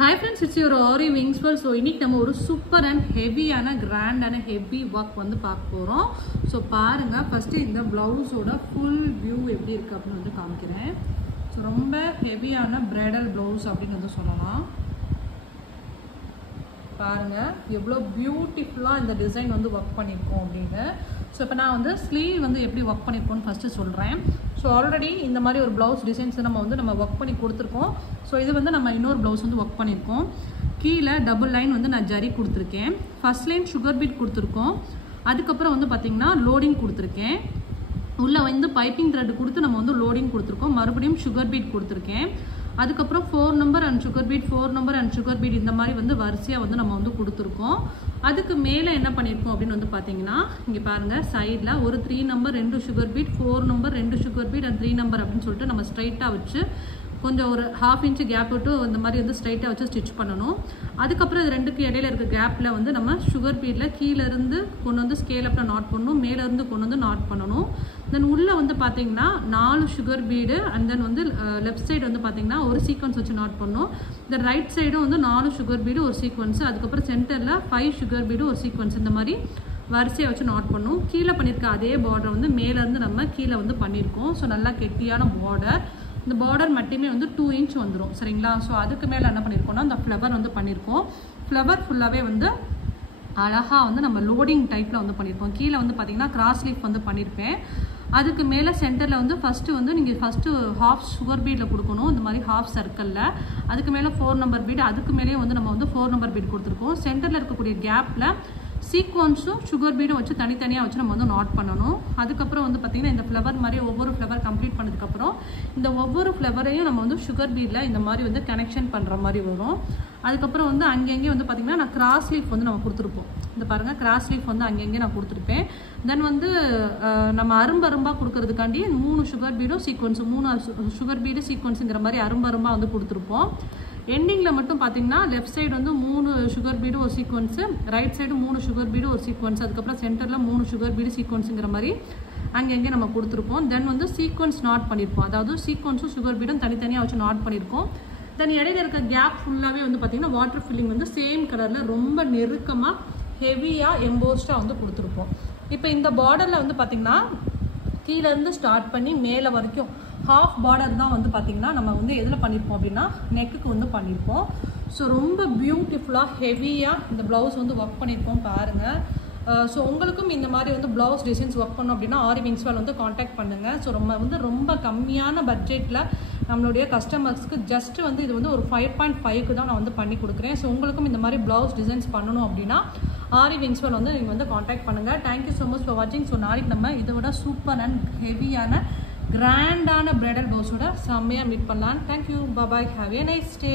Hi friends, it's your Ori Wings World. So இன்னைக்கு நம்ம ஒரு சூப்பர் அண்ட் ஹெவியான கிராண்டான ஹெவி ஒர்க் வந்து பார்க்க போறோம். ஸோ பாருங்க, ஃபர்ஸ்ட் இந்த பிளவுஸோட ஃபுல் வியூ எப்படி இருக்கு அப்படின்னு வந்து காமிக்கிறேன். ஸோ ரொம்ப ஹெவியான பிரைடல் பிளவுஸ் அப்படின்னு வந்து சொல்லலாம். பாருங்க எவ்வளோ பியூட்டிஃபுல்லாக இந்த டிசைன் வந்து ஒர்க் பண்ணியிருக்கோம் அப்படின்னு. ஸோ இப்போ நான் வந்து ஸ்லீவ் வந்து எப்படி ஒர்க் பண்ணியிருக்கோன்னு ஃபஸ்ட்டு சொல்கிறேன். ஸோ ஆல்ரெடி இந்த மாதிரி ஒரு ப்ளவுஸ் டிசைன்ஸ் நம்ம ஒர்க் பண்ணி கொடுத்துருக்கோம். ஸோ இது வந்து நம்ம இன்னொரு ப்ளவுஸ் வந்து ஒர்க் பண்ணியிருக்கோம். கீழே டபுள் லைன் வந்து நான் ஜரி கொடுத்துருக்கேன். ஃபர்ஸ்ட் லைன் சுகர் பீட் கொடுத்துருக்கோம். அதுக்கப்புறம் வந்து பார்த்திங்கன்னா லோடிங் கொடுத்துருக்கேன். உள்ளே வந்து பைப்பிங் த்ரெட் கொடுத்து நம்ம வந்து லோடிங் கொடுத்துருக்கோம். மறுபடியும் சுகர் பீட் கொடுத்துருக்கேன். அதுக்கப்புறம் 4 number and sugar beat, 4 number and sugar beat, இந்த மாதிரி வந்து வரிசையாக வந்து நம்ம வந்து கொடுத்துருக்கோம். அதுக்கு மேலே என்ன பண்ணியிருக்கோம் அப்படின்னு வந்து பார்த்தீங்கன்னா, இங்கே பாருங்கள் சைடில் ஒரு 3 number 2 sugar beat, 4 number 2 sugar beat and 3 number அப்படின்னு சொல்லிட்டு நம்ம ஸ்ட்ரைட்டாக வச்சு கொஞ்சம் ஒரு 1/2 இன்ச்சு கேப் விட்டு இந்த மாதிரி வந்து ஸ்ட்ரைட்டாக வச்சு ஸ்டிச் பண்ணணும். அதுக்கப்புறம் இது ரெண்டுக்கு இடையில இருக்க கேப்பில் வந்து நம்ம சுகர் பீட்டில் கீழேருந்து கொண்டு வந்து ஸ்கேலப்பில் நாட் பண்ணணும், மேலேருந்து கொண்டு வந்து நாட் பண்ணணும். தென் உள்ளே வந்து பார்த்தீங்கன்னா 4 சுகர் பீடு அண்ட் தென் வந்து லெஃப்ட் சைடு வந்து பார்த்தீங்கன்னா ஒரு சீக்வன்ஸ் வச்சு நாட் பண்ணணும். தென் ரைட் சைடும் வந்து 4 சுகர் பீடு ஒரு சீக்வன்ஸ், அதுக்கப்புறம் சென்டரில் 5 சுகர் பீடு ஒரு சீக்வன்ஸ், இந்த மாதிரி வரிசையை வச்சு நாட் பண்ணணும். கீழே பண்ணியிருக்க அதே பார்டர் வந்து மேலேருந்து நம்ம கீழே வந்து பண்ணியிருக்கோம். ஸோ நல்லா கெட்டியான பார்டர். இந்த பார்டர் மட்டுமே வந்து 2 இன்ச் வந்துடும், சரிங்களா? ஸோ அதுக்கு மேலே என்ன பண்ணியிருக்கோம்னா அந்த ஃப்ளவர் வந்து பண்ணியிருக்கோம். ஃப்ளவர் ஃபுல்லாகவே வந்து அழகாக வந்து நம்ம லோடிங் டைப்பில் வந்து பண்ணியிருக்கோம். கீழே வந்து பார்த்தீங்கன்னா கிராஸ் லீஃப் வந்து பண்ணியிருப்பேன். அதுக்கு மேலே சென்டரில் வந்து நீங்கள் ஃபஸ்ட்டு ஹாஃப் சுகர் பீடில் கொடுக்கணும், இந்த மாதிரி ஹாஃப் சர்க்கிளில். அதுக்கு மேலே 4 நம்பர் பீடு, அதுக்கு மேலேயே வந்து நம்ம வந்து 4 நம்பர் பீடு கொடுத்துருக்கோம். சென்டரில் இருக்கக்கூடிய கேப்பில் சீக்வன்ஸும் சுகர் பீடும் வச்சு தனித்தனியாக வச்சு நம்ம வந்து நாட் பண்ணணும். அதுக்கப்புறம் வந்து பார்த்திங்கன்னா இந்த ஃப்ளவர் மாதிரி ஒவ்வொரு ஃப்ளவர் கம்ப்ளீட் பண்ணதுக்கப்புறம் இந்த ஒவ்வொரு ஃப்ளவரையும் நம்ம வந்து சுகர் பீடில் இந்த மாதிரி வந்து கனெக்ஷன் பண்ணுற மாதிரி வரும். அதுக்கப்புறம் வந்து அங்கங்கே வந்து பார்த்திங்கன்னா நான் கிராஸ் லீஃப் வந்து நம்ம கொடுத்துருப்போம். இந்த பாருங்கள் கிராஸ் லீஃப் வந்து அங்கங்கே நான் கொடுத்துருப்பேன். தென் வந்து நம்ம அரும்பரும்பாக கொடுக்கறதுக்காண்டி 3 சுகர் பீடும் சீக்வன்ஸு, 3 சுகர் பீடு சீக்வன்ஸுங்கிற மாதிரி அரும்பரும்பாக வந்து கொடுத்துருப்போம். எண்டிங்கில் மட்டும் பார்த்தீங்கன்னா லெஃப்ட் சைடு வந்து 3 சுகர் பீடு ஒரு sequence, right side 3 sugar bead ஒரு சீக்வன்ஸ், அதுக்கப்புறம் சென்டரில் 3 சுகர் பீடு சீக்வன்ஸுங்கிற மாதிரி அங்கங்கே நம்ம கொடுத்துருப்போம். தென் வந்து சீக்வன்ஸ் நாட் பண்ணியிருப்போம், அதாவது சீக்வன்ஸும் சுகர் பீடும் தனித்தனியாக வச்சு நாட் பண்ணியிருக்கோம். தென் இடையில இருக்க கேப் ஃபுல்லாகவே வந்து பார்த்திங்கன்னா வாட்டர் ஃபில்லிங் வந்து சேம் கலரில் ரொம்ப நெருக்கமாக ஹெவியாக எம்போஸ்டாக வந்து கொடுத்துருப்போம். இப்போ இந்த பார்டரில் வந்து பார்த்திங்கன்னா கீழேருந்து ஸ்டார்ட் பண்ணி மேலே வரைக்கும் ஹாஃப் பார்டர் தான் வந்து பார்த்திங்கன்னா நம்ம வந்து எதில் பண்ணியிருப்போம் அப்படின்னா நெக்குக்கு வந்து பண்ணியிருப்போம். ஸோ ரொம்ப பியூட்டிஃபுல்லாக ஹெவியாக இந்த ப்ளவுஸ் வந்து ஒர்க் பண்ணியிருக்கோம் பாருங்கள். ஸோ உங்களுக்கும் இந்த மாதிரி வந்து ப்ளவுஸ் டிசைன்ஸ் ஒர்க் பண்ணோம் அப்படின்னா ஆரி விங்ஸ் வேர்ல்ட் வந்து காண்டாக்ட் பண்ணுங்கள். ஸோ ரொம்ப கம்மியான பட்ஜெட்டில் நம்மளுடைய கஸ்டமர்ஸ்க்கு ஜஸ்ட்டு வந்து இது வந்து ஒரு 5.5க்கு தான் நான் வந்து பண்ணி கொடுக்குறேன். ஸோ உங்களுக்கும் இந்த மாதிரி ப்ளவுஸ் டிசைன்ஸ் பண்ணணும் அப்படின்னா ஆரி விங்ஸ் வேர்ல்ட் வந்து நீங்கள் வந்து காண்டாக்ட் பண்ணுங்கள். தேங்க்யூ ஸோ மச் ஃபார் வாட்சிங். ஸோ நாளைக்கு நம்ம இதை விட சூப்பர் அண்ட் ஹெவியான கிராண்டான பிரைடல் ப்ளவுஸோட செம்மையாக மீட் பண்ணலாம். Thank you, bye, have a nice day.